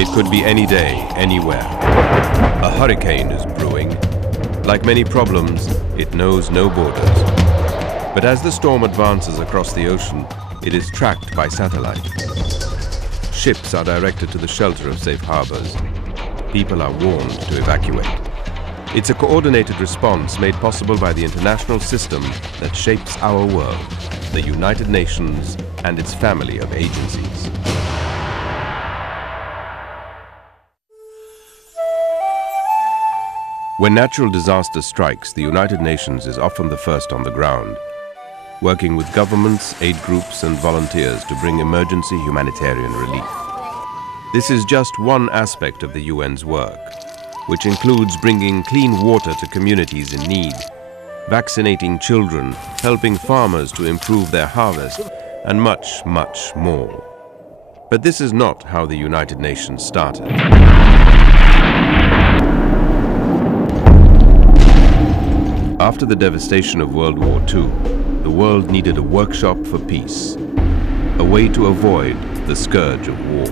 It could be any day, anywhere. A hurricane is brewing. Like many problems, it knows no borders. But as the storm advances across the ocean, it is tracked by satellite. Ships are directed to the shelter of safe harbors. People are warned to evacuate. It's a coordinated response made possible by the international system that shapes our world, the United Nations and its family of agencies. When natural disaster strikes, the United Nations is often the first on the ground, working with governments, aid groups and volunteers to bring emergency humanitarian relief. This is just one aspect of the UN's work, which includes bringing clean water to communities in need, vaccinating children, helping farmers to improve their harvest, and much, much more. But this is not how the United Nations started. After the devastation of World War II, the world needed a workshop for peace, a way to avoid the scourge of war.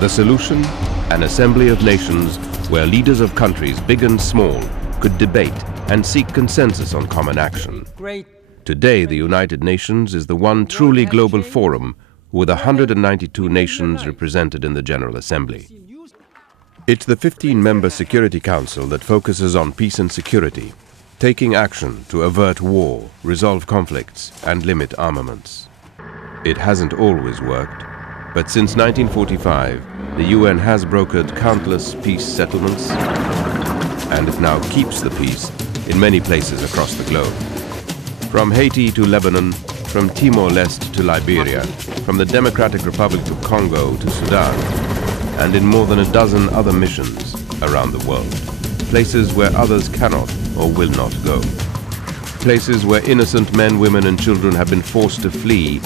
The solution? An assembly of nations where leaders of countries, big and small, could debate and seek consensus on common action. Today, the United Nations is the one truly global forum with 192 nations represented in the General Assembly. It's the 15-member Security Council that focuses on peace and security, taking action to avert war, resolve conflicts, and limit armaments. It hasn't always worked, but since 1945, the UN has brokered countless peace settlements, and it now keeps the peace in many places across the globe. From Haiti to Lebanon, from Timor-Leste to Liberia, from the Democratic Republic of Congo to Sudan, and in more than a dozen other missions around the world. Places where others cannot or will not go. Places where innocent men, women and children have been forced to flee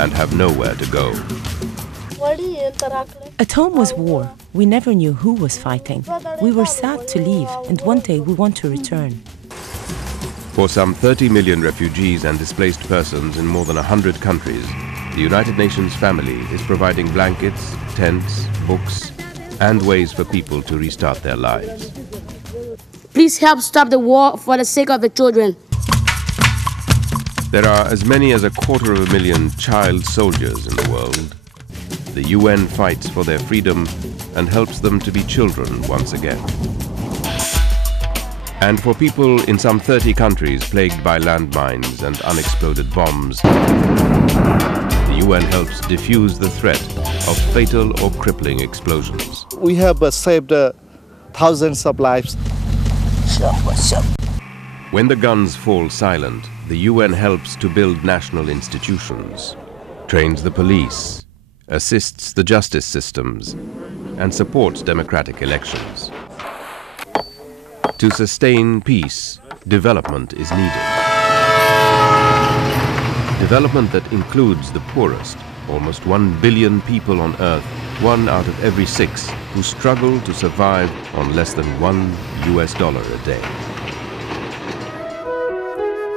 and have nowhere to go. At home was war. We never knew who was fighting. We were sad to leave, and one day we want to return. For some 30 million refugees and displaced persons in more than 100 countries, the United Nations family is providing blankets, tents, books, and ways for people to restart their lives. Please help stop the war for the sake of the children. There are as many as 250,000 child soldiers in the world. The UN fights for their freedom and helps them to be children once again. And for people in some 30 countries plagued by landmines and unexploded bombs, the UN helps defuse the threat of fatal or crippling explosions. We have saved thousands of lives. When the guns fall silent, the UN helps to build national institutions, trains the police, assists the justice systems, and supports democratic elections. To sustain peace, development is needed. Development that includes the poorest, almost 1 billion people on Earth, 1 out of every 6, who struggle to survive on less than $1 a day.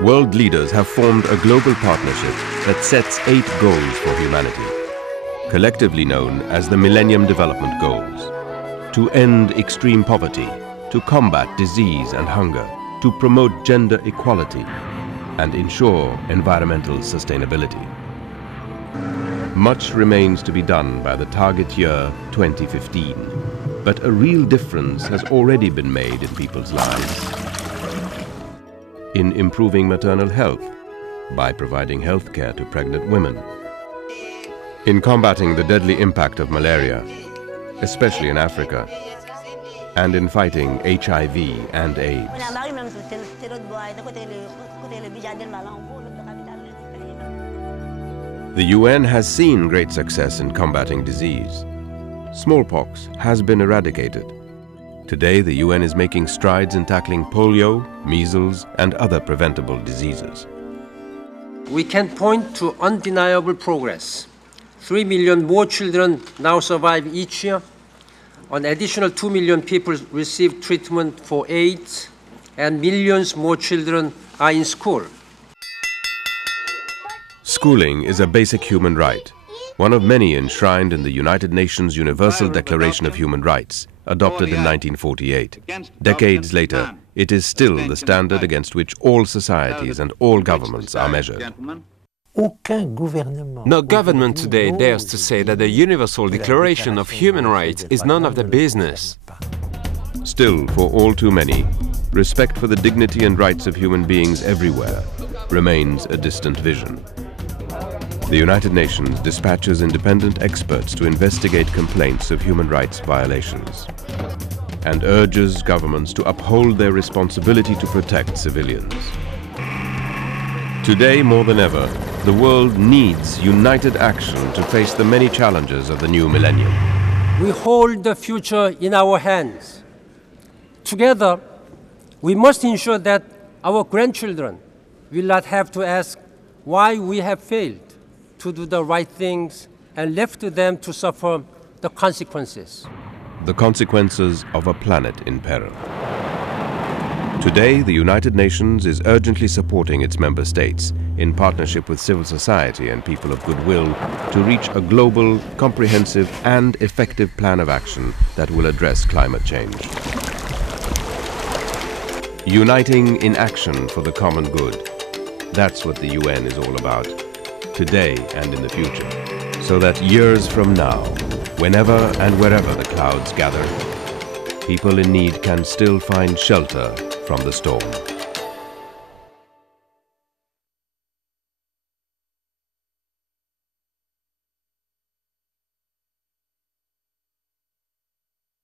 World leaders have formed a global partnership that sets 8 goals for humanity, collectively known as the Millennium Development Goals: to end extreme poverty, to combat disease and hunger, to promote gender equality, and ensure environmental sustainability. Much remains to be done by the target year 2015, but a real difference has already been made in people's lives. In improving maternal health, by providing health care to pregnant women. In combating the deadly impact of malaria, especially in Africa, and in fighting HIV and AIDS. The UN has seen great success in combating disease. Smallpox has been eradicated. Today, the UN is making strides in tackling polio, measles, and other preventable diseases. We can point to undeniable progress. 3 million more children now survive each year. An additional 2 million people receive treatment for AIDS, and millions more children are in school. Schooling is a basic human right, one of many enshrined in the United Nations Universal Declaration of Human Rights, adopted in 1948. Decades later, it is still the standard against which all societies and all governments are measured. No government today dares to say that the Universal Declaration of Human Rights is none of their business. Still, for all too many, respect for the dignity and rights of human beings everywhere remains a distant vision. The United Nations dispatches independent experts to investigate complaints of human rights violations and urges governments to uphold their responsibility to protect civilians. Today, more than ever, the world needs united action to face the many challenges of the new millennium. We hold the future in our hands. Together, we must ensure that our grandchildren will not have to ask why we have failed to do the right things and left to them to suffer the consequences. The consequences of a planet in peril. Today, the United Nations is urgently supporting its member states in partnership with civil society and people of goodwill to reach a global, comprehensive and effective plan of action that will address climate change. Uniting in action for the common good. That's what the UN is all about, today and in the future, so that years from now, whenever and wherever the clouds gather, people in need can still find shelter from the storm.